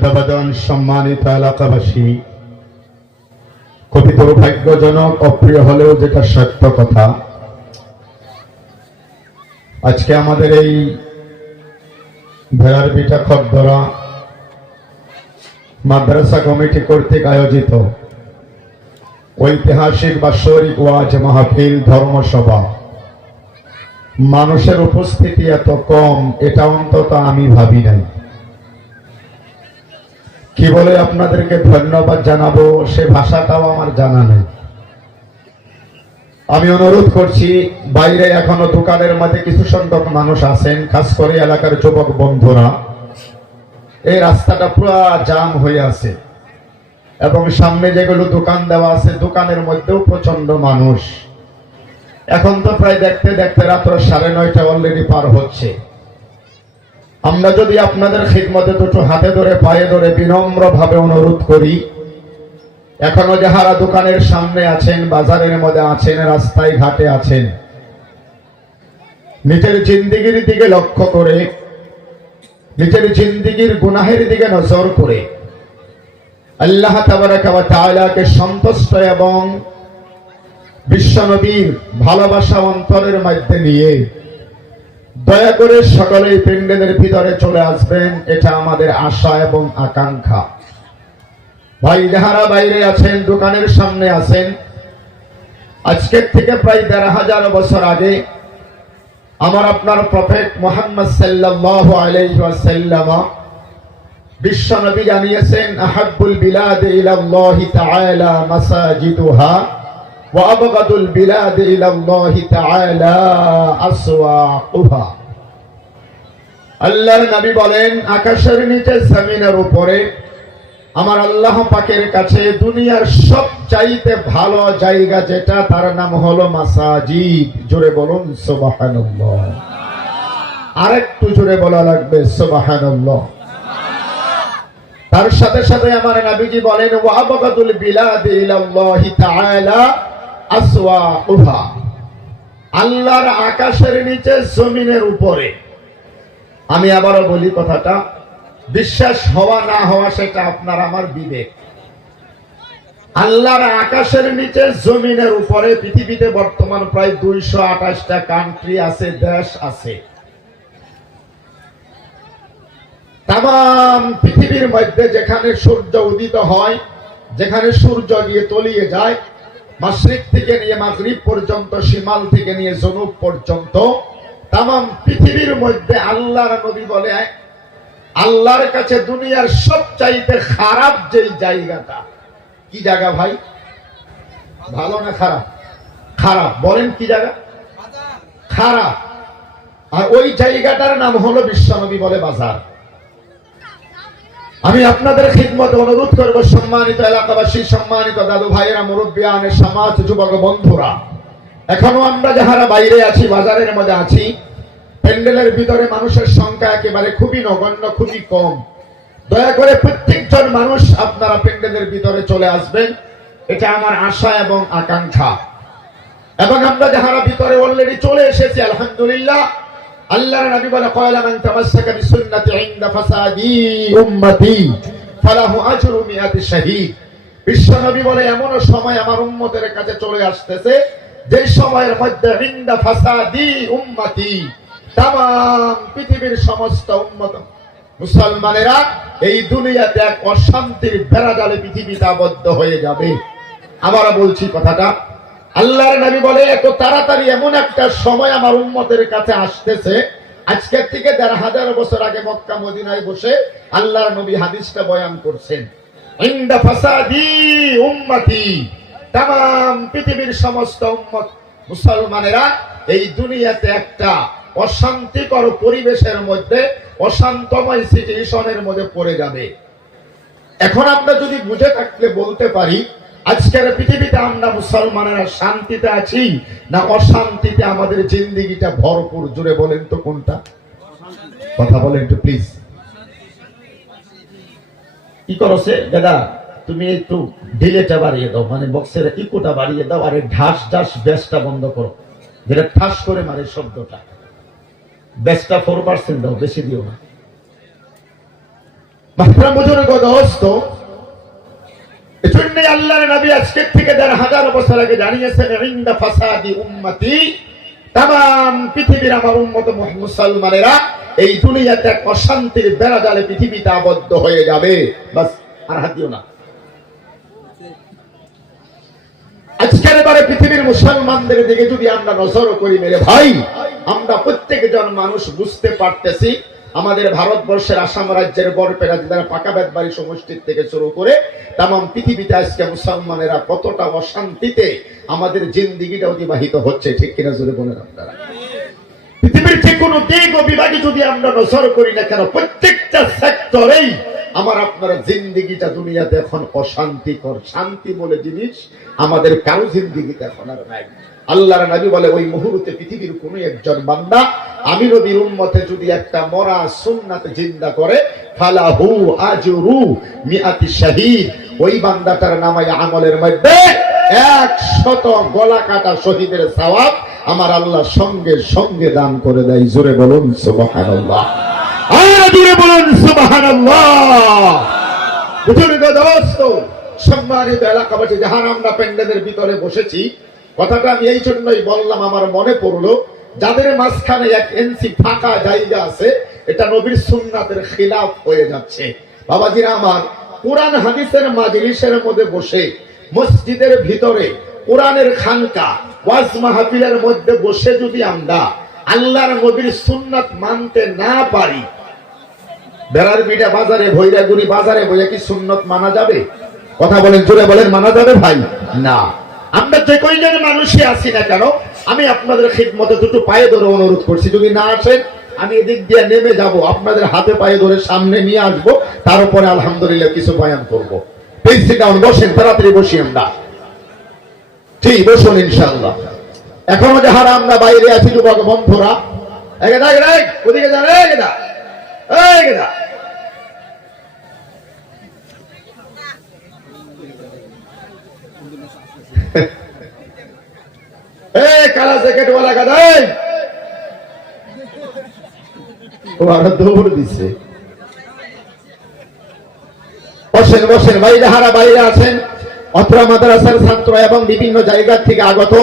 শ্রদ্ধাবাদন সম্মানিত এলাকাবাসী, খুবই দুর্ভাগ্যজনক, অপ্রিয় হলেও যেটা সত্য কথা, আজকে আমাদের এই ভেড়ারবিটা খড়দরা মাদ্রাসা কমিটি কর্তৃক আয়োজিত ঐতিহাসিক বাৎসরিক ওয়াজ মাহফিল ধর্মসভা, মানুষের উপস্থিতি এত কম, এটা অন্তত আমি ভাবি নাই। কি বলে আপনাদেরকে ধন্যবাদ জানাবো সে ভাষাটাও আমার জানা নেই। আমি অনুরোধ করছি, বাইরে এখনো দোকানের মধ্যে কিছু সংখ্যক মানুষ আছেন, খাস করে এলাকার যুবক বন্ধুরা, এই রাস্তাটা পুরো জাম হয়ে আছে এবং সামনে যেগুলো দোকান দেওয়া আছে দোকানের মধ্যেও প্রচন্ড মানুষ। এখন তো প্রায় দেখতে দেখতে রাত্র 9:30 অলরেডি পার হচ্ছে। আমরা যদি আপনাদের খিদমতে দুটো হাতে ধরে পায়ে ধরে বিনম্র ভাবে অনুরোধ করি, এখনো যাহারা দোকানের সামনে আছেন, বাজারের মধ্যে আছেন, রাস্তায় ঘাটে আছেন, নিজের জিন্দিগির দিকে লক্ষ্য করে, নিজের জিন্দিগির গুনাহের দিকে নজর করে আল্লাহ তাবারাকা ওয়া তাআলাকে সন্তুষ্ট এবং বিশ্বনবীর ভালোবাসা অন্তরের মধ্যে নিয়ে দয়া করে সকলেই প্যান্ডেলের ভিতরে চলে আসবেন, এটা আমাদের আশা এবং আকাঙ্ক্ষা। ভাই যাহারা বাইরে আছেন, দোকানের সামনে আছেন, আজকের থেকে প্রায় 1,500 বছর আগে আমার আপনার প্রফেট মুহাম্মদ সাল্লাল্লাহু আলাইহি ওয়াসাল্লাম বিশ্বনবী জানিয়েছেন, আহাব্বুল বিলাদ ইলাল্লাহি তাআলা মাসাজিদুহা ওয়া আবগাদুল বিলাদ ইলাল্লাহি তাআলা আসওয়াকুহা। আল্লাহর নবী বলেন, আকাশের নিচে জমিনের উপরে আমার আল্লাহ পাকের কাছে দুনিয়ার সবচাইতে ভালো জায়গা যেটা, তার নাম হলো মাসাজিদ। জোরে বলুন সুবহানাল্লাহ। আরেকটু জোরে বলা লাগবে সুবহানাল্লাহ। তার সাথে সাথে আমার নবীজি বলেন, ওয়া আবগাদুল বিলাদ ইলাল্লাহি তাআলা আসওয়াকুহা। আল্লাহর আকাশের নিচে জমিনের উপরে, আমি আবারও বলি কথাটা, বিশ্বাস হওয়া না হওয়া সেটা আপনার আমার বিবেক। আল্লাহর আকাশের নিচে জমিনের উপরে পৃথিবীতে বর্তমান প্রায় 228টা কান্ট্রি আছে, দেশ আছে। তাম পৃথিবীর মধ্যে যেখানে সূর্য উদিত হয়, যেখানে সূর্য গিয়ে তলিয়ে যায়, মাশরিক থেকে নিয়ে মাগরিব পর্যন্ত, শিমাল থেকে নিয়ে জনুব পর্যন্ত, তাম পৃথিবীর মধ্যে আল্লাহর নবী বলে, আল্লাহর কাছে দুনিয়ার সবচাইতে খারাপ যেই জায়গাটা, কি জায়গা ভাই? ভালো না খারাপ? খারাপ। বলেন কি জায়গা? খারাপ। আর ওই জায়গাটার নাম হলো বিশ্বনবী বলে বাজার। আমি আপনাদের খিদমতে অনুরোধ করব, সম্মানিত এলাকাবাসী, সম্মানিত দাদু ভাইয়েরা, মুরব্বিয়ান, সমাজ, যুবক বন্ধুরা, এখনো আমরা যাহারা বাইরে আছি, বাজারের মধ্যে আছি, প্যান্ডেলের ভিতরে মানুষের সংখ্যা একেবারে খুবই নগণ্য, খুবই কম। দয়া করে প্রত্যেকজন মানুষ আপনারা প্যান্ডেলের ভিতরে চলে আসবেন, এটা আমার আশা এবং আকাঙ্ক্ষা। এবং আমরা যাহারা ভিতরে অলরেডি চলে এসেছি, আলহামদুলিল্লাহ, আল্লাহর নবী বলে, ক্বালা মান তামাসসাকা বিসুন্নতি ইনদা ফাসাদি উম্মতি ফালাহু আজরু মিআতি শাহীদ। বিশ্বনবী বলে, এমন সময় আমার উম্মতের কাছে চলে আসতেছে যে সময়ের মধ্যে ইনদা ফাসাদি উম্মতি, তাম পৃথিবীর সমস্ত উম্মত মুসলমানেরা এই দুনিয়াতে এক অশান্তির বেড়াজালে পৃথিবীতে আবদ্ধ হয়ে যাবে। আবারও বলছি কথাটা, আল্লাহর নবী বলে, এত তাড়াতাড়ি এমন একটা সময় আমার উম্মতের কাছে আসতেছে, আজকের থেকে 1,500 বছর আগে মক্কা মদিনায় বসে আল্লাহর নবী হাদিসটা বয়ান করছেন, ইনদা ফাসাদি উম্মতি, তাম পৃথিবীর সমস্ত উম্মত মুসলমানেরা এই দুনিয়াতে একটা অশান্তিকর পরিবেশের মধ্যে, অশান্তময় সিচুয়েশনের মধ্যে পড়ে যাবে। এখন আমরা যদি বুঝে থাকলে বলতে পারি, আজকের পৃথিবীতে আমরা মুসলমানেরা শান্তিতে আছি না অশান্তিতে আমাদের জিন্দেগিটা ভরপুর? জুড়ে বলেন তো কোনটা? কথা বলেন একটু প্লিজ। কি করছে দাদা? তুমি একটু ডিলেটা বাড়িয়ে দাও, মানে বক্সের ইকোটা বাড়িয়ে দাও, আর ঢাস ঢাস বেসটা বন্ধ করো, যেটা ঠাস করে মারে শব্দটা। বেসটা 4% দাও, বেশি দিও না। মাহতারাম বুজুর্গ দোস্ত, এজন্যই আল্লাহর নবী আজকে থেকে ১,৫০০ বছর আগে জানিয়েছেন, ইনদা ফাসাদি উম্মতি, তাম পৃথিবীর আমার উম্মত মুসলমানেরা এই দুনিয়াতে এক অশান্তির বেড়াজালে পৃথিবীতে আবদ্ধ হয়ে যাবে। বাস, আর হাত দিও না। আজকের বারে পৃথিবীর মুসলমানদের দিকে যদি আমরা নজর করি মেরে ভাই, আমরা প্রত্যেকজন মানুষ বুঝতে পারতেছি আমাদের ভারতবর্ষের আসাম রাজ্যের বরপেটা জেলার পাকাবেতবাড়ি সমষ্টির থেকে শুরু করে তাম পৃথিবীতে আজকে মুসলমানেরা কতটা অশান্তিতে আমাদের জিন্দিগিটা অতিবাহিত হচ্ছে, ঠিক কিনা জোরে বলেন আপনারা? পৃথিবীর যে কোনো দিক ও বিভাগে যদি আমরা নজর করি না কেন, প্রত্যেকটা সেক্টরেই আমার আপনার জিন্দিগিটা দুনিয়াতে এখন অশান্তিকর। শান্তি বলে জিনিস আমাদের কারো জিন্দিগিতে এখন আর নাই। আল্লাহর নবী বলে, ওই মুহূর্তে পৃথিবীর কোন একজন বান্দা আমি নবীর উম্মতে যদি একটা মরা সুন্নাত জিন্দা করে, ফালাহু আজরু মিআতি শাহীদ, ওই বান্দাটার নামে আমলের মধ্যে ১০০ গলা কাটা শহীদের সওয়াব আমার আল্লাহ সঙ্গে সঙ্গে দান করে দেয়। জোরে বলুন সুবহানাল্লাহ, আর জোরে বলুন সুবহানাল্লাহ। বুজুর্গ দোস্ত, সম্মানিত এলাকাবাসী, যাহার আমরা প্যান্ডেলের ভিতরে বসেছি, কথাটা আমি এই জন্যই বললাম, আমার মনে পড়লো যাদের মাঝখানে ১ ইঞ্চি ফাঁকা জায়গা আছে, এটা নবীর সুন্নাতের খিলাফ হয়ে যাচ্ছে। বাবাজিরা আমার, কোরআন হাদিসের মাজলিসের মধ্যে বসে, মসজিদের ভিতরে কোরআনের খানকা ওয়াজ মাহফিলের মধ্যে বসে যদি আমরা আল্লাহর নবীর সুন্নাত মানতে না পারি, বেড়ার বিটা বাজারে ভৈরাগুড়ি বাজারে বইয়া কি সুন্নত মানা যাবে? কথা বলেন, জোরে বলেন, মানা যাবে ভাই? না। আমরা যে কয়জন মানুষই আছি না কেন, আমি আপনাদের খিদমতে দুটো পায়ে ধরে অনুরোধ করছি, যদি না আসেন আমি এদিক দিয়ে নেমে যাব, আপনাদের হাতে পায়ে ধরে সামনে নিয়ে আসবো, তার উপরে আলহামদুলিল্লাহ কিছু বয়ান করবো। প্লিজ সিট ডাউন, বসেন, তাড়াতাড়ি বসি আমরা। ঠিক, বসুন ইনশাআল্লাহ। এখনো যাহারা আমরা বাইরে আছি যুবক বন্ধুরা, ওদিকে যান, কালা জ্যাকেটওয়ালা গাদাই দৌড় দিচ্ছে। বসেন বসেন ভাই, যাহারা বাইরে আছেন, অত্র মাদ্রাসার ছাত্র এবং বিভিন্ন জায়গা থেকে আগত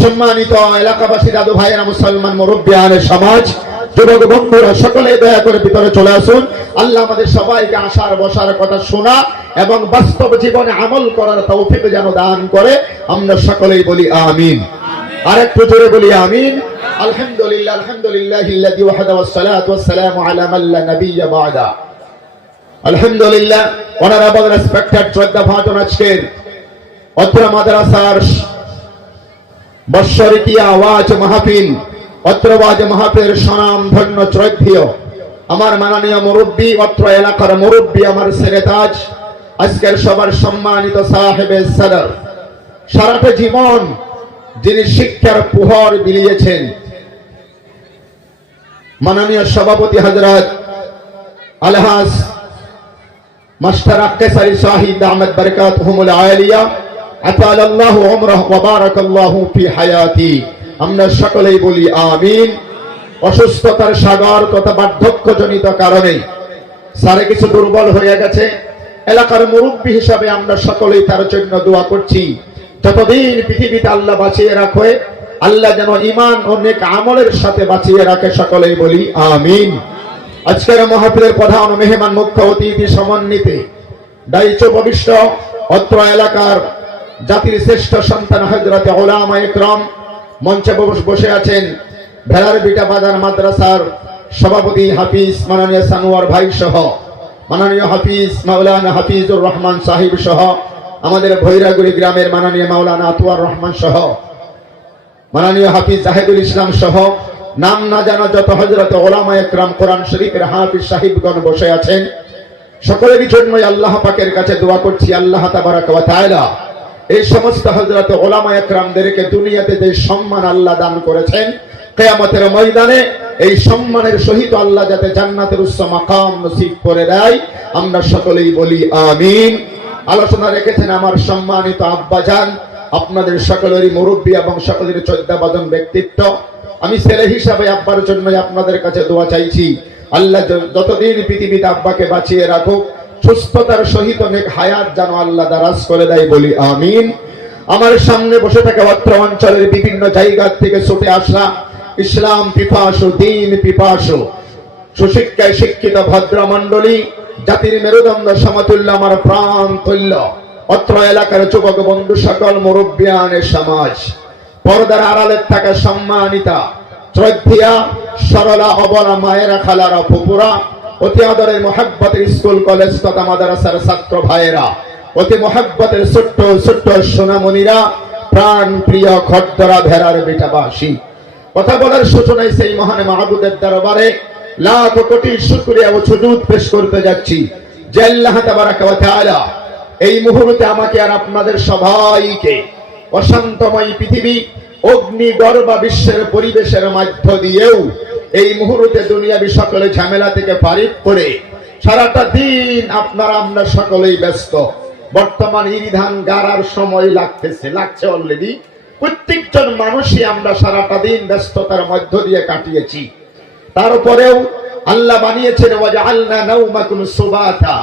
সম্মানিত এলাকাবাসী, দাদু ভাইয়েরা, মুসলমান মুরব্বিয়ানের সমাজ, যুবক বন্ধুরা, সকলে দয়া করে ভিতরে চলে আসুন। আল্লাহ আমাদের সবাইকে আসার বসার কথা শোনা এবং বাস্তব জীবনে আমল করার তৌফিক যেন দান করে। আমরা সকলেই বলি আমিন। আর একটু জোরে বলি আমিন। আলহামদুলিল্লাহ, আলহামদুলিল্লাহিল্লাযী ওয়াহদা ওয়াসসালাতু ওয়াসসালামু আলা মান লা নাবিয়্যা বা'দা। আলহামদুলিল্লাহ, অনারেবল রেসপেক্টেড শ্রদ্ধাভাজন, আজকের অত্র মাদ্রাসার বৎসরিকী ওয়াজ মাহফিল, অত্র ওয়াজ মাহফিলের সুনাম ধন্য শ্রদ্ধেয় আমার মাননীয় মুরব্বী, অত্র এলাকার মুরব্বী, আমার সেনেতাজ, আজকের সবার সম্মানিত সাহেবে সদর, সারাটা জীবন যিনি শিক্ষার প্রহর বিলিয়েছেন, মাননীয় সভাপতি হযরত আলহাজ মাস্টার আক্কেসারি সাহিব আহমদ বরকাতুহুমুল আলিয়া, আতালাল্লাহু উমরাহু ওয়া বারাকাল্লাহু ফি হায়াতি। আমরা সকলেই বলি আমিন। অসুস্থতার সাগর তথা বার্ধক্যজনিত কারণে সারে কিছু দুর্বল হয়ে গেছে, এলাকার মুরব্বী হিসাবে আমরা সকলেই তার জন্য দোয়া করছি, যতদিন পৃথিবীতে আল্লাহ বাঁচিয়ে রাখে, আল্লাহ যেন ঈমান ও নেক আমলের সাথে বাঁচিয়ে রাখে, সকলেই বলি আমিন। আজকের মাহফিলের প্রধান মেহমান, মুখ্য অতিথি সমন্বিতে দায়িত্ব ভবিষ্য অত্র এলাকার জাতির শ্রেষ্ঠ সন্তান হযরত উলামা ইকরাম, মঞ্চে বসে আছেন ভেলার বিটা বাজার মাদ্রাসার সভাপতি হাফিজ মাননীয় সানোয়ার ভাই সহ, মাননীয় হাফিজ মাওলানা হাফিজুর রহমান সাহিব সহ, আমাদের ভৈরাগুড়ি গ্রামের মাননীয় মাওলানা আতওয়ার রহমান সহ, মাননীয় হাফিজ জাহিদুল ইসলাম সহ, নাম না জানা যত হযরত উলামা ইকরাম, কোরআন শরীফের হাফিজ সাহিবগণ বসে আছেন। সকলেরই জন্যই আল্লাহ পাকের কাছে দোয়া করছি, আল্লাহ তাবারাক ওয়া তাআলা এই সমস্ত হযরত উলামা ইকরামদেরকে দুনিয়াতে যে সম্মান আল্লাহ দান করেছেন, কিয়ামতের ময়দানে এই সম্মানের সহিত আল্লাহ যাতে জান্নাতের উচ্চ মাকাম নসিব করে দেয়, আমরা সকলেই বলি আমিন। আলোচনা রেখেছেন আমার সম্মানিত আব্বাজান, আপনাদের সকলেরই মুরব্বী এবং সকলের শ্রদ্ধাভাজন ব্যক্তিত্ব। আমি ছেলে হিসাবে আব্বার জন্য আপনাদের কাছে দোয়া চাইছি, আল্লাহ যতদিন পৃথিবীতে আব্বাকে বাঁচিয়ে রাখুক, সুস্থতার সহিত অনেক হায়াত যেন আল্লাহ দারাজ করে দেয়, বলি আমিন। আমার সামনে বসে থাকা অত্র অঞ্চলের বিভিন্ন জায়গা থেকে ছুটে আসা ইসলাম পিপাসু, দিন পিপাসু, সুশিক্ষায় শিক্ষিত ভদ্র মন্ডলী, জাতির মেরুদণ্ড সমতুল্য আমার প্রাণ তুল্য অত্র এলাকার যুবক বন্ধু, সকল মুরব্বিয়ানের সমাজ, পর্দার আড়ালে থাকা সম্মানিতা শ্রদ্ধা সরলা অবলা মায়েরা, খালারা, ফুপুরা, অতি আদরের মোহাব্বতের স্কুল কলেজ তথা মাদ্রাসার ছাত্র ভাইয়েরা, অতি মোহাব্বতের ছোট্ট ছোট্ট সোনামণিরা, প্রাণ প্রিয় খদ্দরা, ভেড়ার বেটাবাসী, কথা বলার সূচনায় সেই মহান মাহবুদের দরবারে লাখ কোটি শুকরিয়া ও সুজুদ পেশ করতে যাচ্ছি যে আল্লাহ তাবারাকা ওয়া তাআলা এই মুহূর্তে আমাকে আর আপনাদের সবাইকে অশান্তময় পৃথিবী, অগ্নি গর্ভা বিশ্বের পরিবেশের মধ্য দিয়েও এই মুহূর্তে দুনিয়াবি সকলে ঝামেলা থেকে পারিত করে সারাটা দিন আপনারা আমরা সকলেই ব্যস্ত। বর্তমান ইরিধান গাড়ার সময় লাগছে অলরেডি। প্রত্যেকজন মানুষই আমরা সারাটা দিন ব্যস্ততার মধ্য দিয়ে কাটিয়েছি। তারপরেও আল্লাহ বানিয়েছেন ওয়াজআলনা নাওমাকুম সুবাতা,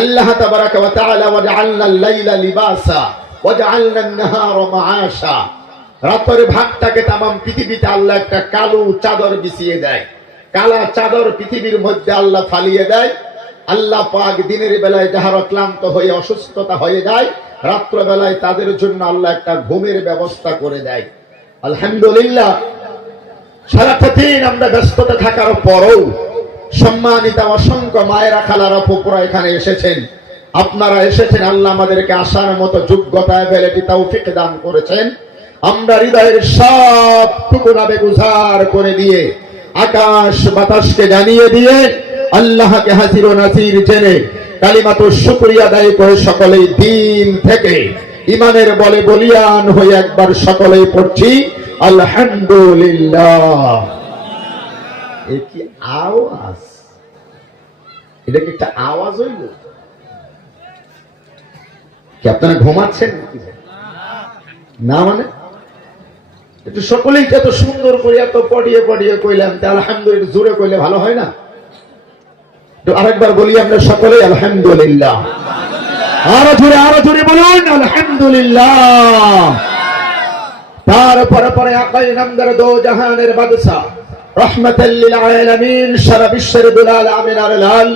আল্লাহ তাবারাকা ওয়া তাআলা ওয়াজআলনা আল-লাইলা লিবাসা ওয়াজআলনা আন-নাহারা মাআশা। রাতের ভাগটাকে তামাম পৃথিবীতে আল্লাহ একটা কালো চাদর বিছিয়ে দেয়, কালা চাদর পৃথিবীর মধ্যে আল্লাহ ফালিয়ে দেয়। আল্লাহ পাক দিনের বেলায় যাহারা ক্লান্ত হয়ে অসুস্থতা হয়ে যায়, রাত্র বেলায় তাদের জন্য আল্লাহ একটা ঘুমের ব্যবস্থা করে দেয়। আলহামদুলিল্লাহ, সারাটা দিন আমরা ব্যস্ততা থাকার পরও সম্মানিতা অসংখ্য মায়েরা, খালারা, ফুপুরা এখানে এসেছেন। আপনারা এসেছেন, আল্লাহ আমাদেরকে আসার মতো যোগ্যতা, এবিলিটি, তৌফিক দান করেছেন। আমরা হৃদয়ের সব টুকুরা বেগুজার করে দিয়ে, আকাশ বাতাসকে জানিয়ে দিয়ে, আল্লাহকে হাজির ও নাজির জেনে কালিমাতু শুকরিয়া আদায় করে সকলেই দিন থেকে ইমানের বলে বলিয়ান হয়ে একবার সকলেই পড়ছি আলহামদুলিল্লাহ। এই কি আওয়াজ? এটা কি একটা আওয়াজ হইল? কি আপনারা ঘুমাচ্ছেন না? মানে একটু সকলেই এত সুন্দর করে এত পড়িয়ে পড়িয়ে কইলাম, আলহামদুলিল্লাহ জোরে কইলে ভালো হয় না? আরেকবার বলি আমরা সকলে আলহামদুলিল্লাহ। আরো জোরে বলুন আলহামদুলিল্লাহ। তারপরে আকাই নামদার দো জাহানের বাদশা, রহমাতাল লিল আলামিন, সারা বিশ্বের দুলাল আমিনার লাল,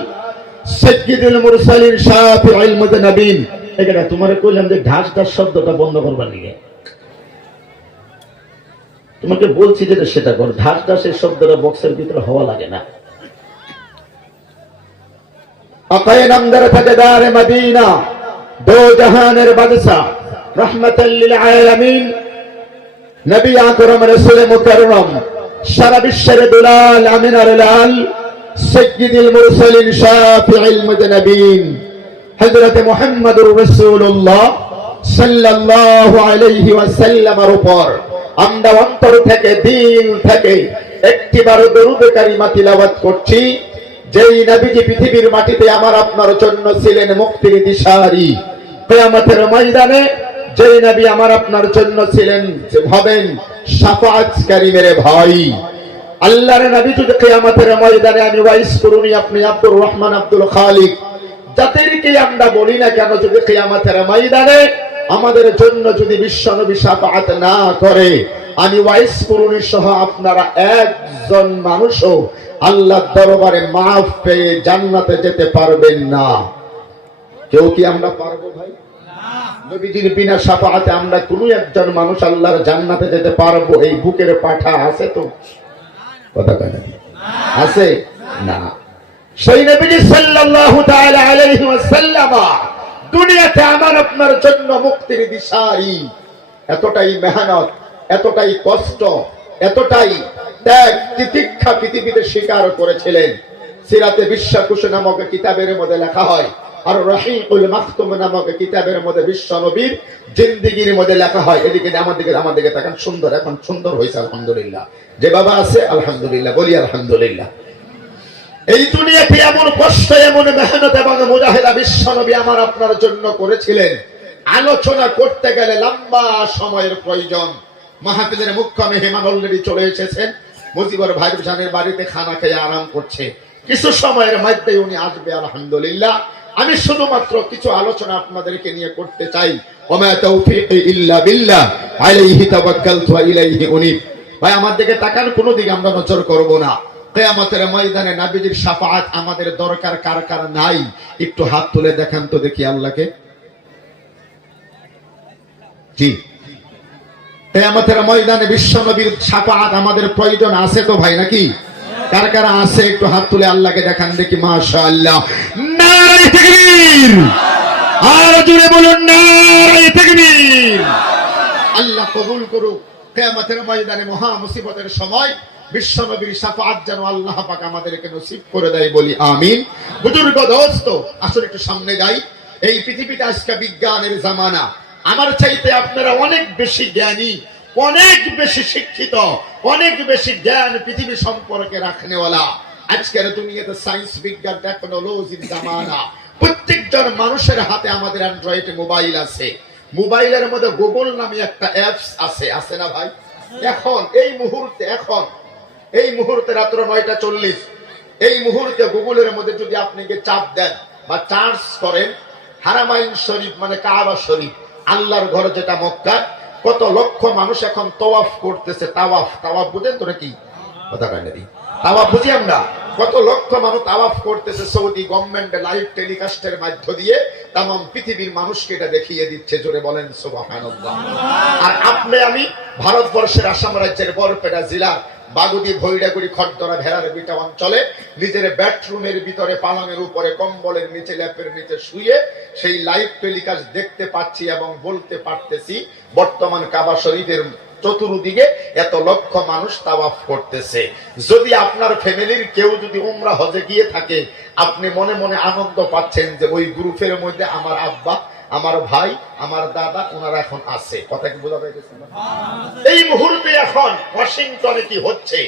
সাইয়্যিদুল মুরসালিন, শাফিউল মুযনবিন। এটা তোমারে কইলাম যে ঢাস ঢাস শব্দটা বন্ধ করবার লিগে। তোমাকে বলছি যেটা সেটা কর, ঢাস ঢাসের শব্দটা বক্সের ভিতরে হওয়া লাগে না। আকাই নামদার তাজদার মদিনা, দো জাহানের বাদশা, রহমাতাল লিল আলামিন, নবী আকরাম রাসূল মুকাররম, সারা বিশ্বের দুলাল আমিনার লাল, সাইয়্যিদুল মুরসালিন, শাফিউল মুযনবিন, হযরত মুহাম্মদুর রাসূলুল্লাহ সাল্লাল্লাহু আলাইহি ওয়াসাল্লামের উপর আমরা অন্তর থেকে, দিল থেকে একটিবার দরুদ কারিমা তিলাওয়াত করছি। যেই নবীজি পৃথিবীর মাটিতে আমার আপনার জন্য ছিলেন মুক্তির দিশারি, কিয়ামতের ময়দানে যেই নবী আমার আপনার জন্য ছিলেন, হবেন শাফাআতকারী মেরে ভাই। আল্লাহর নবী যদি কিয়ামতের ময়দানে, আমি ওয়াইস করুনি, আপনি আব্দুর রহমান, আব্দুল খালিক, যাদেরকে আমরা বলি না কেন, যদি কিয়ামতের ময়দানে আমাদের জন্য যদি বিশ্ব নবী শাফাআত না করে, আমি ওয়াইস করুনি সহ আপনারা একজন মানুষও আল্লাহর দরবারে মাফ পেয়ে জান্নাতে যেতে পারবেন না। কেউ কি আমরা পারবো ভাই? নবীজির বিনা শাফাআতে আমরা কোনো একজন মানুষ আল্লাহর জান্নাতে যেতে পারবো? এই বুকের পাঠা আছে তো? কথা কয় না? আছে না? সেই নবীজি সাল্লাল্লাহু তাআলা আলাইহি ওয়াসাল্লাম দুনিয়াতে আমার আপনার জন্য মুক্তির দিশারি। এতটাই মেহনত, এতটাই কষ্ট, এতটাই ত্যাগ তিতিক্ষা পৃথিবীতে স্বীকার করেছিলেন। সিরাতে বিশ্বকুশ নামক কিতাবের মধ্যে লেখা হয়, আর রহিকুল মাখতুম নামক কিতাবের মধ্যে বিশ্ব নবীর জিন্দেগির মধ্যে লেখা হয়। এদিকে আমার দিকে তাকান, সুন্দর, এখন সুন্দর হয়েছে আলহামদুলিল্লাহ। যে বাবা আছে আলহামদুলিল্লাহ, বলি আলহামদুলিল্লাহ। এই দুনিয়াতে এমন কষ্ট, এমন মেহনত এবং মুজাহিদা বিশ্ব নবী আমার আপনার জন্য করেছিলেন, আলোচনা করতে গেলে লম্বা সময়ের প্রয়োজন। মাহফিলের মুখ্য মেহমান অলরেডি চলে এসেছেন, মুজিবুর ভাই জানের বাড়িতে খানা খেয়ে আরাম করছে। কিছু সময়ের মধ্যে উনি আসবে আলহামদুলিল্লাহ। আমি শুধুমাত্র কিছু আলোচনা আপনাদেরকে নিয়ে করতে চাই। ওমা তাওফীকি ইল্লা বিল্লাহ আলাইহি তাওয়াক্কালতু ওয়া ইলাইহি উনীব। ভাই আমার দিকে তাকান, কোনো দিকে আমরা নজর করব না। কিয়ামতের ময়দানে নবীজির শাফাআত আমাদের দরকার কার কার নাই, একটু হাত তুলে দেখান তো দেখি আল্লাহকে। জি, কিয়ামতের ময়দানে বিশ্বনবীর শাফাআত আমাদের প্রয়োজন আছে তো ভাই, নাকি? কার কার আছে একটু হাত তুলে আল্লাহকে দেখান দেখি। মাশাআল্লাহ, নারে তাকবীর, আর জোরে বলুন নারে তাকবীর। আল্লাহ কবুল করুক। কিয়ামতের ময়দানে মহা মুসিবতের সময় বিশ্বনবীর শাফাআত যেন আল্লাহ পাক আমাদেরকে নসিব করে দেয়, বলি আমিন। বুজুর্গ দোস্ত, আসলে একটু সামনে যাই। এই পৃথিবীতে আজকে বিজ্ঞানের জামানা। আমার চাইতে আপনারা অনেক বেশি জ্ঞানী, অনেক বেশি শিক্ষিত, অনেক বেশি জ্ঞান পৃথিবী সম্পর্কে রাখনেওয়ালা। আজকের দুনিয়াতে সায়েন্স, বিজ্ঞান, টেকনোলজির জামানা। প্রত্যেকজন মানুষের হাতে আমাদের অ্যান্ড্রয়েড মোবাইল আছে। মোবাইলের মধ্যে গুগল নামে একটা অ্যাপস আছে, আছে না ভাই? এখন এই মুহূর্তে রাত্র 9:40, এই মুহূর্তে গুগলের মধ্যে যদি আপনি চাপ দেন বা চার্জ করেন, হারামাইন শরীফ মানে কাবা শরীফ, আল্লাহর ঘর যেটা মক্কা, কত লক্ষ মানুষ এখন তাওয়াফ করতেছে। তাওয়াফ বুঝেন তো নাকি? কথা কানে দিই, তাওয়াফ বুঝি আমরা। কত লক্ষ মানুষ তাওয়াফ করতেছে। সৌদি গভর্নমেন্ট লাইভ টেলিকাস্টের মধ্য দিয়ে তাম পৃথিবীর মানুষকে এটা দেখিয়ে দিচ্ছে। জোরে বলেন সুবহানাল্লাহ। আর আপনি আমি ভারতবর্ষের আসাম রাজ্যের বরপেটা জেলার বাগুদি, ভৈরাগুড়ি, খড়দরা, ভেড়ার বিটা অঞ্চলে নিজের বেডরুমের ভিতরে পালঙের উপরে কম্বলের নিচে ল্যাপের নিচে শুয়ে সেই লাইভ টেলিকাস্ট দেখতে পাচ্ছি এবং বলতে পারতেছি বর্তমান কাবা শরীফের চতুর্দিকে এত লক্ষ মানুষ তাওয়াফ করতেছে। যদি আপনার ফ্যামিলির কেউ যদি উমরা হজে গিয়ে থাকে, আপনি মনে মনে আনন্দ পাচ্ছেন যে ওই গ্রুপের মধ্যে আমার আব্বা, আমার ভাই, আমার দাদা, ওনারা এখন আছে। কথা কি বোঝা যাইতেছে? এই মুহূর্তে এখন ওয়াশিংটনে কি হচ্ছে,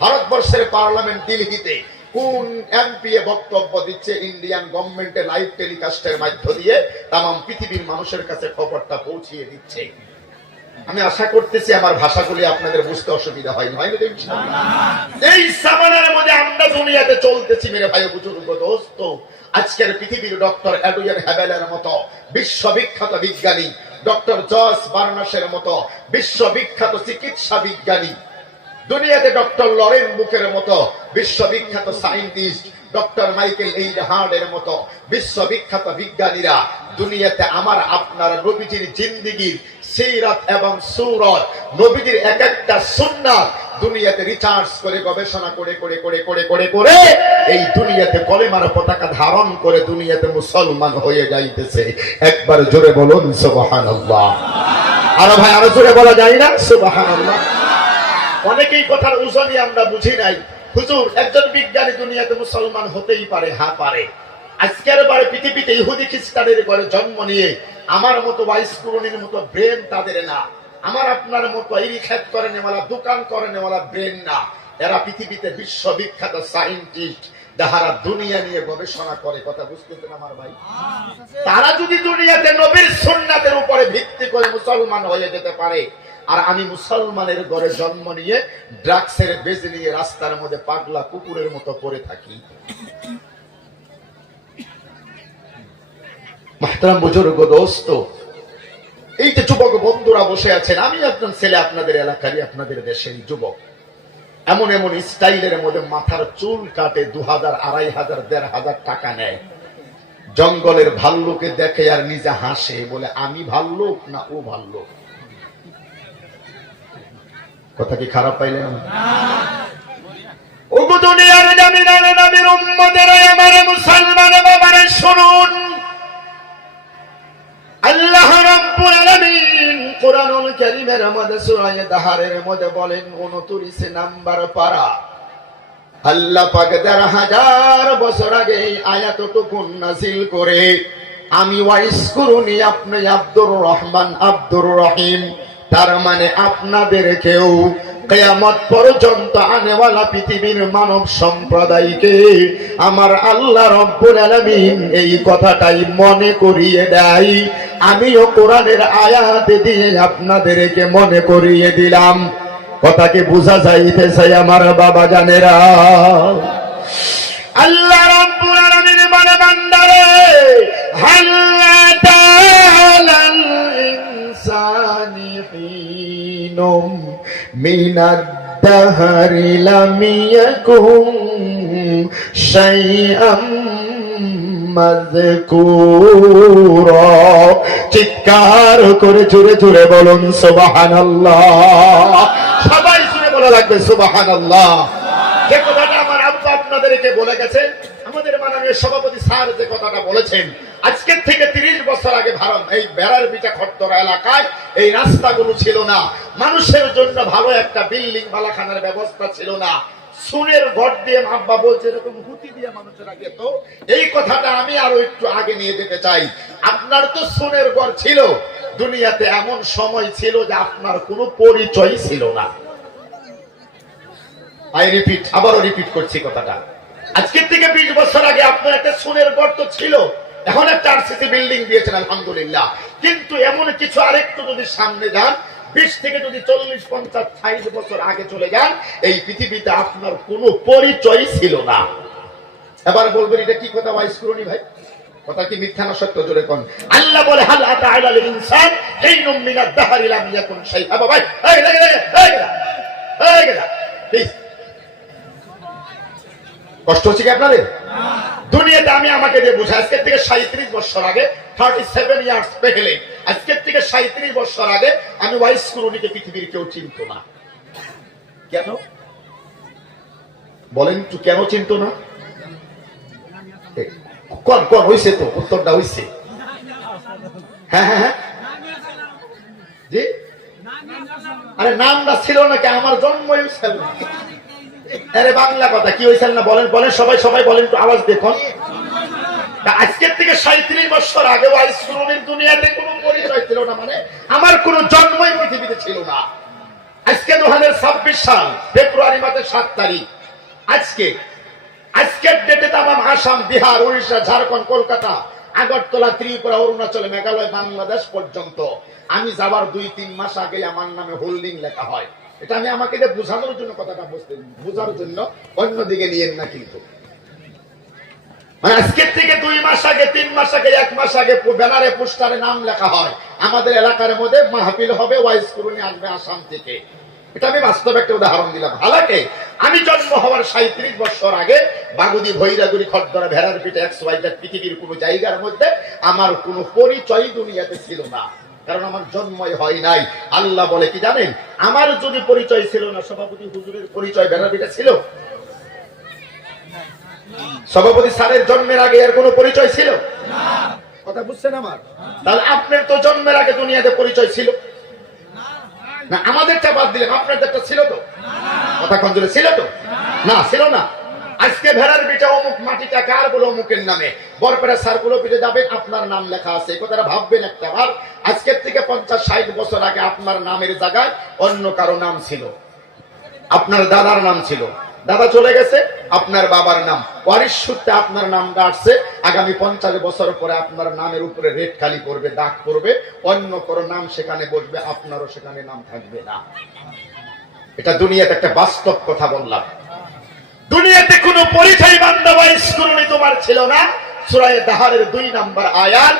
ভারতবর্ষের পার্লামেন্ট দিল্লিতে কোন এমপি বক্তব্য দিচ্ছে, ইন্ডিয়ান গভর্নমেন্টের লাইভ টেলিকাস্টের মধ্য দিয়ে তাম পৃথিবীর মানুষের কাছে খবরটা পৌঁছিয়ে দিচ্ছে। আমি আশা করতেছি আমার ভাষাগুলি আপনাদের বুঝতে অসুবিধা হয়নি, হয়নি? এই সামানের মধ্যে আমরা দুনিয়াতে চলতেছি মেরে ভাই বুজুর্গ দোস্ত। আজকের পৃথিবীর ডক্টর এডুয়ার্ড হ্যাবেলের মতো বিশ্ববিখ্যাত বিজ্ঞানী, ডক্টর জর্জ বার্নাসের মতো বিশ্ববিখ্যাত চিকিৎসা বিজ্ঞানী, দুনিয়াতে ডক্টর লরেন বুকের মতো বিশ্ববিখ্যাত সায়েন্টিস্ট, ডক্টর মাইকেল এইড হার্ডের মতো বিশ্ববিখ্যাত বিজ্ঞানীরা দুনিয়াতে আমার আপনার নবীজির জিন্দেগির সিরাত এবং সুরত, নবীজির এক একটা সুন্নাত দুনিয়াতে রিসার্চ করে, গবেষণা করে করে করে করে করে করে এই দুনিয়াতে কলেমার পতাকা ধারণ করে দুনিয়াতে মুসলমান হয়ে যাইতেছে। একবার জোরে বলুন সুবহানাল্লাহ। আরো ভাই আরো জোরে বলা যায় না সুবহানাল্লাহ? অনেকেই কথার উজনি আমরা বুঝি নাই। হুজুর, একজন বিজ্ঞানী দুনিয়াতে মুসলমান হতেই পারে? হ্যাঁ পারে। আজকের বারে পৃথিবীতে ইহুদি খ্রিস্টানের ঘরে জন্ম নিয়ে আমার মতো ওয়াইসকুরনির মতো ব্রেন তাদের না, আমার আপনার মতো এই খেত করে নেওয়ালা, দোকান করে নেওয়ালা ব্রেন না। এরা পৃথিবীতে বিশ্ববিখ্যাত সায়েন্টিস্ট, যাহারা দুনিয়া নিয়ে গবেষণা করে। কথা বুঝতেছেন আমার ভাই? তারা যদি দুনিয়াতে নবীর সুন্নাতের উপরে ভিত্তি করে মুসলমান হয়ে যেতে পারে, আর আমি মুসলমানের ঘরে জন্ম নিয়ে ড্রাগসের বেজ নিয়ে রাস্তার মধ্যে পাগলা কুকুরের মতো পড়ে থাকি। মাহতারাম বুজুর্গ দোস্ত, এই যে যুবক বন্ধুরা বসে আছেন, আমি একজন ছেলে, আপনাদের এলাকারই, আপনাদের দেশের যুবক। এমন এমন স্টাইলের মধ্যে মাথার চুল কাটে, 2000, 2500, 1500 টাকা নেয়। জঙ্গলের ভাল্লুকে দেখে আর নিজে হাসে, বলে আমি ভাল্লুক না ও ভাল্লুক। কথা কি খারাপ পাইলেন? ও দুনিয়ার জামিনের নবীর উম্মতেরা, আমার মুসলমান বাবারা শুনুন। আল্লাহ রাব্বুল আলামিন কুরআনুল কারীমের মধ্যে সূরা দাহারের মধ্যে বলেন 29 নাম্বার পারা, আল্লাহ পাক 1000 বছর আগে এই আয়াতটুকু নাযিল করে আমি ওয়াইসকুরুনি আপনি আব্দুর রহমান আব্দুর রহিম, তার মানে আপনাদেরকেও কিয়ামত পর্যন্ত আনেওয়ালা পৃথিবীর মানব সম্প্রদায়কে আমার আল্লাহ রাব্বুল আলামিন এই কথাটাই মনে করিয়ে দেয়। আমিও কোরআনের আয়াত দিয়ে আপনাদেরকে মনে করিয়ে দিলাম। কথাকে বোঝা যাইতেছে আমার বাবা জানেরা? আল্লাহ রাব্বুল আলামিন বলে বান্দারে হাল আতালাল ইনসানি হিনুম মিনাদ দাহরি লাম ইয়াকুম শাইআম মাযকুরা। চিৎকার করে জোরে জোরে বলুন সুবহানাল্লাহ। সবাই শুনে বলা লাগবে সুবহানাল্লাহ। যে কথাটা আমার আব্বা আপনাদেরকে বলে গেছে, আমাদের মাননীয় সভাপতি স্যার যে কথাটা বলেছেন, আজকের থেকে 30 বছর আগে ভারত এই বেড়ার বিটা খট্টরা এলাকায় এই রাস্তাগুলো ছিল না, মানুষের জন্য ভালো একটা বিল্ডিং বালাখানার ব্যবস্থা ছিল না, সুনের ঘর দিয়ে আব্বা বলছে এরকম হুতি দিয়ে মানুষের আগে। তো এই কথাটা আমি আরো একটু আগে নিয়ে যেতে চাই। আপনার তো সুনের ঘর ছিল, দুনিয়াতে এমন সময় ছিল যে আপনার কোনো পরিচয় ছিল না। আবারও রিপিট করছি কথাটা, আজকের থেকে 20 বছর আগে আপনার একটা সুনের ঘর তো ছিল, এখন একটা আরসিসি বিল্ডিং দিয়েছেন আলহামদুলিল্লাহ, কিন্তু এমন কিছু আরেকটু যদি সামনে যান, 20 থেকে যদি 40, 50, 60 বছর আগে চলে যান, এই পৃথিবীতে আপনার কোনো পরিচয় ছিল না। এবার বলবেন এটা কি কথা ওয়াইস করুনি ভাই, কথা কি মিথ্যা না সত্য? জোরে কোন। আল্লাহ বলে হাল আতা আলাল ইনসান হিনুম মিনাদ দাহরি লাম ইয়াকুন শাইআ। বাবা ভাই এই লাগে প্লিজ, কষ্ট হচ্ছে কি আপনাদের? দুনিয়াতে আমি আমাকে যে বুঝাই, আজকের থেকে 37 বছর আগে, 37 ইয়ার্স পেহলে, আজকের থেকে 37 বছর আগে আমি ওয়াইস কুরুনিকে পৃথিবীর কেউ চিনত না। কেন বলেন তো, কেন চিনত না? কোন কোন হইছে তো, উত্তরটা হইছে। হ্যাঁ হ্যাঁ হ্যাঁ জি, আরে নামটা ছিল না কে, আমার জন্ম হয়েছিল। আরে বাংলা কথা কি হয়েছিল না বলেন, বলেন সবাই, সবাই বলেন একটু আওয়াজ দেখুন। আজকের থেকে 37 বছর আগে ওয়াইস কুরুনির দুনিয়াতে কোনো পরিচয় ছিল না, মানে আমার কোনো জন্মই পৃথিবীতে ছিল না। আজকে 2026 সাল ফেব্রুয়ারি মাসের 7 তারিখ, আজকের ডেটে তামাম আসাম, বিহার, উড়িষ্যা, ঝাড়খণ্ড, কলকাতা, আগরতলা, ত্রিপুরা, অরুণাচল, মেঘালয়, বাংলাদেশ পর্যন্ত আমি যাবার 2-3 মাস আগে আমার নামে হোল্ডিং লেখা হয়। এটা আমি আমাকে বোঝানোর জন্য কথাটা বোঝার জন্য, অন্যদিকে নিয়েন না কিন্তু। মানে আজকের থেকে 2 মাস আগে, 3 মাস আগে, 1 মাস আগে ব্যানারে পোস্টারে নাম লেখা হয়, আমাদের এলাকার মধ্যে মাহফিল হবে, ওয়াইস কুরুনি আসবে আসাম থেকে। এটা আমি বাস্তব একটা উদাহরণ দিলাম। হালাকে আমি জন্ম হওয়ার 37 বছর আগে বাগুদি, ভৈরাগুড়ি, খড়দরা, ভেড়ার পিঠে, XYZ পৃথিবীর কোনো জায়গার মধ্যে আমার কোনো পরিচয় দুনিয়াতে ছিল না, কারণ আমার জন্মই হয় নাই। আল্লাহ বলে কি জানেন, আমার যদি পরিচয় ছিল না, সভাপতি হুজুরের পরিচয় ভেড়ার পিঠে ছিল? সভাপতি স্যারের জন্মের আগে এর কোনো পরিচয় ছিল না? কথা বুঝছেন আমার? তাহলে আপনার তো জন্মের আগে দুনিয়াতে পরিচয় ছিল না, আমাদের চাপাত দিলেন, আপনাদেরটা ছিল তো? কথা কোন জোরে ছিল তো? না, ছিল না। আজকে ভেড়ার পিঠে অমুক মাটিটা কার বলে অমুকের নামে, বরপেটা সার্কুলো পিঠে যাবেন, আপনার নাম লেখা আছে। এই কথাটা ভাববেন একটা বার। আজকের থেকে 50-60 বছর আগে আপনার নামের জায়গায় অন্য কারো নাম ছিল, আপনার দাদার নাম ছিল, দাদা চলে গেছে, আপনার বাবার নাম, ওয়ারিশ সূত্রে আপনার নামটা আসছে। আগামী 50 বছর পরে আপনার নামের উপরে রেড খালি পড়বে, দাগ পড়বে, অন্য কারো নাম সেখানে বসবে, আপনারও সেখানে নাম থাকবে না। এটা দুনিয়াতে একটা বাস্তব কথা বললাম। দুনিয়াতে কোনো পরিচয় বান্দা ওয়াইস কুরুনি তোমার ছিল না। সূরা দাহরের 2 নম্বর আয়াত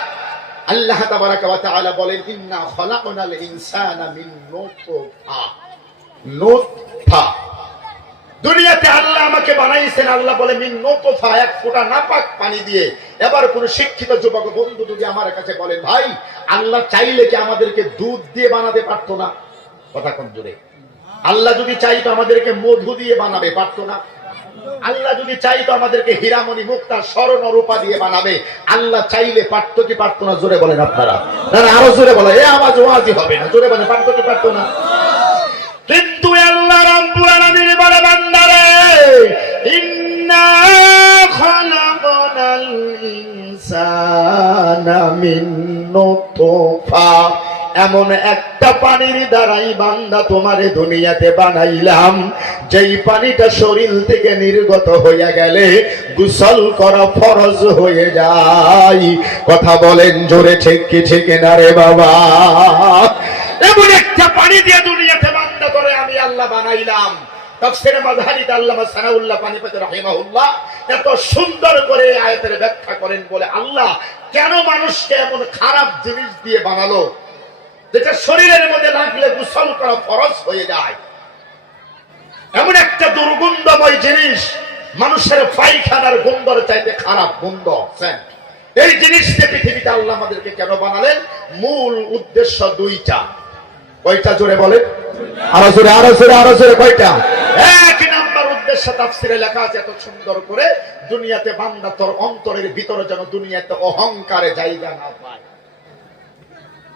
আল্লাহ তাবারাকা ওয়া তাআলা বলেন, ইন্না খালাকনাল ইনসানা মিন নুতফা। দুনিয়াতে আল্লাহ আমাকে বানাইছেন, আল্লাহ বলে মিন নুতফা, এক ফোঁটা নাপাক পানি দিয়ে। এবার কোন শিক্ষিত যুবক বন্ধু যদি আমার কাছে বলেন, ভাই আল্লাহ চাইলে কি আমাদেরকে দুধ দিয়ে বানাতে পারতো না? কথা কোন জোরে? আল্লাহ যদি চাইতো আমাদেরকে মধু দিয়ে বানাবে, পারতো না? আল্লাহ যদি চাইতো আমাদেরকে হীরামণি, মুক্তা, স্বর্ণ, রূপা দিয়ে বানাবে, আল্লাহ চাইলে পারতো কি পারতো না? জোরে বলেন আপনারা, না আরো জোরে বলে, এ আওয়াজ ওয়াজি হবে না, জোরে বলেন পারতো কি পারতো না? কিন্তু আল্লাহ রাব্বুল আলামিন বলে, বান্দারে ইন্না খালাকনাল ইনসানা মিন নুতফা, এমন একটা পানির দ্বারাই বান্দা তোমারে দুনিয়াতে বানাইলাম, যেই পানিটা শরীর থেকে নির্গত হইয়া গেলে গোসল করা ফরজ হয়ে যায়। কথা বলেন জোরে, ঠিক কি ঠিক না রে বাবা? এমন একটা পানি দিয়ে দুনিয়াতে বান্দা করে আমি আল্লাহ বানাইলাম, তাফসীরে মাযহারিতে আল্লামা সানাউল্লাহ পানিপতি রাহিমাহুল্লাহ এত সুন্দর করে আয়াতের ব্যাখ্যা করেন বলে আল্লাহ কেন মানুষকে এমন খারাপ জিনিস দিয়ে বানালো যেটা শরীরের মধ্যে লাগলে গোসল করা ফরজ হয়ে যায়, এমন একটা দুর্গন্ধময় জিনিস, মানুষের পায়খানার গন্ধর চাইতে খারাপ গন্ধ, এই জিনিসটা পৃথিবীতে আল্লাহ আমাদেরকে কেন বানালেন? মূল উদ্দেশ্য দুইটা। কয়টা জোরে বলেন? আরো জোরে, আরো জোরে, আরো জোরে। কয়টা? এক নাম্বার উদ্দেশ্য তাফসীরে লেখা আছে এত সুন্দর করে, দুনিয়াতে বান্দা তোর অন্তরের ভিতরে যেন দুনিয়াতে অহংকারে জায়গা না পায়।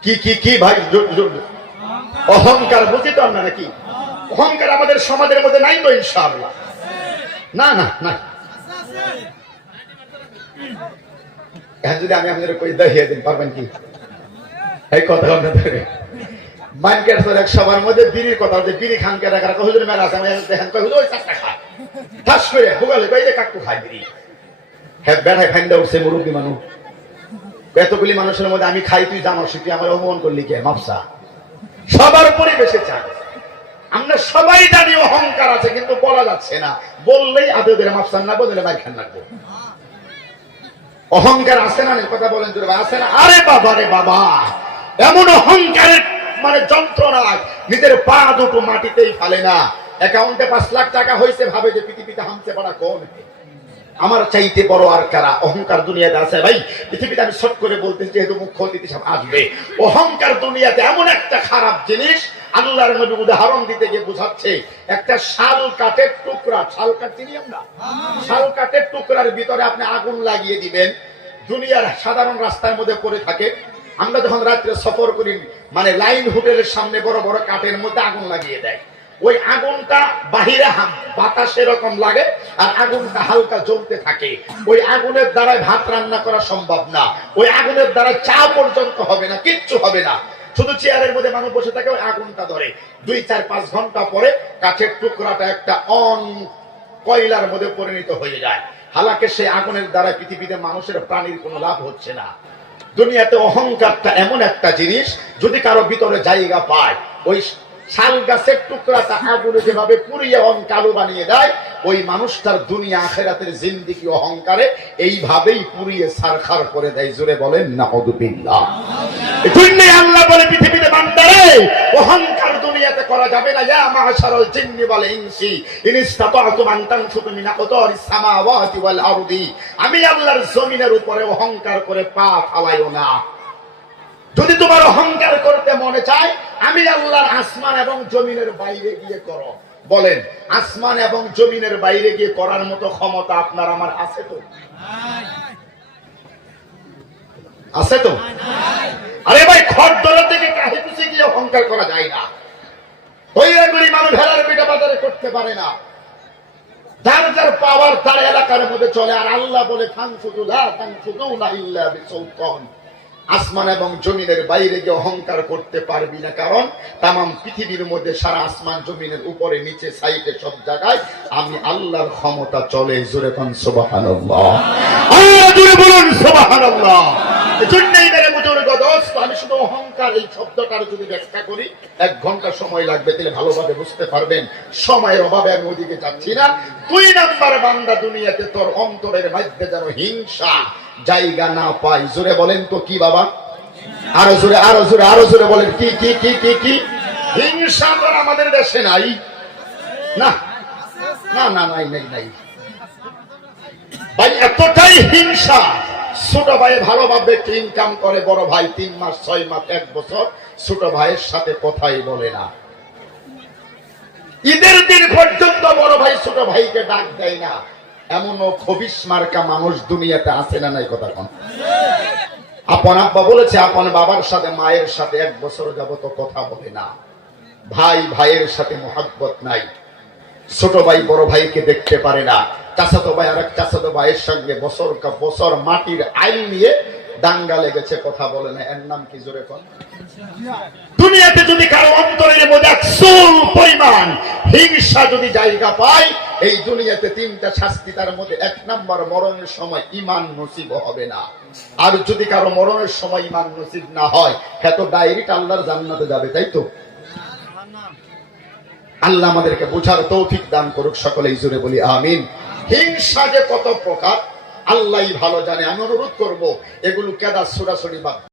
কি কি কি ভাই? অহংকার বুঝি তো আমরা নাকি? অহংকার আমাদের সমাজের মধ্যে নাই তো? ইনশাআল্লাহ না না না। এখন যদি আমি আপনাদের কই দেখিয়ে দিন পারবেন কি? এই কথা ধরে মাইনকের এক সবার মধ্যে বিড়ির কথা হচ্ছে, বিড়ি খানকে রাখার হুজুর মেলা আছে, দেখেন হুজুর ওই চারটা খায় ঠাস করে ভুগালে কই যে কাকু খায় বিড়ি। হ্যাঁ বেড়ায় ফাইন্দা উঠছে মুরব্বী মানুষ, এতগুলি মানুষের মধ্যে আমি খাই, তুই জানো তুই আমার অপমান করলি কে? মাপসা সবার পরিবেশে চান। আমরা সবাই জানি অহংকার আছে, কিন্তু বলা যাচ্ছে না, বললেই আদৌ মাপসান না বললে মার খান রাখবো। অহংকার আছে না? কথা বলেন আছে না? আরে বাবা রে বাবা, এমন অহংকারের মানে যন্ত্রণা, নিজের পা দুটো মাটিতেই ফেলে না। অ্যাকাউন্টে 5 লাখ টাকা হয়েছে, ভাবে যে পৃথিবীতে হামতে পারা কোন আমার চাইতে বড় আর কারা? অহংকার দুনিয়াতে আছে ভাই। পৃথিবীতে আমি শর্ট করে বলতেছি, যেহেতু মুখ্য অতিথি সব আসবে, অহংকার দুনিয়াতে এমন একটা খারাপ জিনিস। আল্লাহর নবী উদাহরণ দিতে গিয়ে বুঝাচ্ছে, একটা শাল কাঠের টুকরা, শাল কাঠ চিনি আমরা, শাল কাঠের টুকরার ভিতরে আপনি আগুন লাগিয়ে দিবেন, দুনিয়ার সাধারণ রাস্তার মধ্যে পড়ে থাকে। আমরা যখন রাত্রে সফর করি, মানে লাইন হোটেলের সামনে বড় বড় কাঠের মধ্যে আগুন লাগিয়ে দেয়, ওই আগুনটা বাহিরে বাতাস এরকম লাগে আর আগুনটা হালকা জ্বলতে থাকে। ওই আগুনের দ্বারা ভাত রান্না করা সম্ভব না, ওই আগুনের দ্বারা চা পর্যন্ত হবে না, কিচ্ছু হবে না। শুধু চেয়ারের মধ্যে মানুষ বসে থাকে, ওই আগুনটা ধরে 2-4-5 ঘন্টা পরে কাঠের টুকরাটা একটা কয়লার মধ্যে পরিণত হয়ে যায়। হালাকে সেই আগুনের দ্বারা পৃথিবীতে মানুষের প্রাণীর কোনো লাভ হচ্ছে না। দুনিয়াতে অহংকারটা এমন একটা জিনিস, যদি কারো ভিতরে জায়গা পায়, ওই শাল গাছের টুকরাটা আগুনে যেভাবে পুড়িয়ে কালো বানিয়ে দেয়, ওই মানুষটার দুনিয়া আখিরাতের জিন্দেগি অহংকারে এইভাবেই পুড়িয়ে ছারখার করে দেয়। জোরে বলেন নাউযুবিল্লাহ। এজন্যই আল্লাহ বলে পৃথিবীতে বান্দারে অহংকার দুনিয়াতে করা যাবে না। ইয়া মাশারাল জিন্নি ওয়াল ইনসি ইন ইসতাতা'তুম আন তানফুযু মিন আকতারিস সামাওয়াতি ওয়াল আরদি। আমি আল্লাহর জমিনের উপরে অহংকার করে পা ফালাইও না। যদি তোমার অহংকার করতে মনে চায়, আমি আল্লাহর আসমান এবং জমিনের বাইরে গিয়ে করো। বলেন, আসমান এবং জমিনের বাইরে গিয়ে করার মতো ক্ষমতা আপনার আমার আছে তো? আছে তো? আরে ভাই, খড়দরা থেকে কাহিপুষে গিয়ে অহংকার করা যায় না। ওইগুলি মানুষ ভেড়ার পিঠা বাজারে করতে পারে না। যার যার পাওয়ার তার এলাকার মধ্যে চলে। আর আল্লাহ বলে ফানফুযু লা তানফুযুনা ইল্লা বিসুলতান। আসমান এবং জমিনের বাইরে গিয়ে অহংকার করতে পারবি না, কারণ তামাম পৃথিবীর মধ্যে সারা আসমান জমিনের উপরে নিচে সাইডে সব জায়গায় আমি আল্লাহর ক্ষমতা চলে। জোরে কোন সুবহানাল্লাহ, আল্লাহ জোরে বলুন সুবহানাল্লাহ। এজন্যই মেরে বুজুর্গ দোস্ত, আমি শুধু অহংকার এই শব্দটার যদি ব্যাখ্যা করি 1 ঘন্টা সময় লাগবে, তাহলে ভালোভাবে বুঝতে পারবেন। সময়ের অভাবে আমি ওদিকে যাচ্ছি না। 2 নাম্বার, বান্দা দুনিয়াতে তোর অন্তরের মধ্যে যেন হিংসা জায়গা না পাই। জোরে বলেন তো কি বাবা? আরো জোরে, আরো জোরে, আরো জোরে বলেন কি কি কি কি কি? হিংসা তো আমাদের দেশে নাই না, না না, নাই নাই নাই ভাই। এতটাই হিংসা, ছোট ভাই ভালোভাবে ইনকাম করে, বড় ভাই 3 মাস 6 মাস 1 বছর ছোট ভাইয়ের সাথে কথাই বলে না। ঈদের দিন পর্যন্ত বড় ভাই ছোট ভাইকে ডাক দেয় না। এমনও খবিশ মার্কা মানুষ দুনিয়াতে আছে না নাই? কথা কোন? আপন আব্বা বলেছে আপন বাবার সাথে মায়ের সাথে 1 বছর যাবত কথা বলে না। ভাই ভাইয়ের সাথে মহব্বত নাই। ছোট ভাই বড় ভাইকে দেখতে পারে না। চাচাতো ভাই আর এক চাচাতো ভাইয়ের সঙ্গে বছর কা বছর মাটির আইল নিয়ে দাঙ্গা লেগেছে, কথা বলে না। এর নাম কি? জোরে কোন? দুনিয়াতে যদি কারো অন্তরের মধ্যে 100 পরিমাণ হিংসা যদি জায়গা পায়, এই দুনিয়াতে 3টা শাস্তি তার মধ্যে। 1 নাম্বার, মরণের সময় ঈমান নসিব হবে না। আর যদি কারো মরণের সময় ঈমান নসিব না হয়, সে তো ডাইরেক্ট আল্লাহর জান্নাতে যাবে, তাই তো? আল্লাহ আমাদেরকে বোঝার তৌফিক দান করুক, সকলেই জোরে বলি আমিন। হিংসা যে কত প্রকার আল্লাহই ভালো জানে। আমি অনুরোধ করব এগুলো কেদা সরাসরি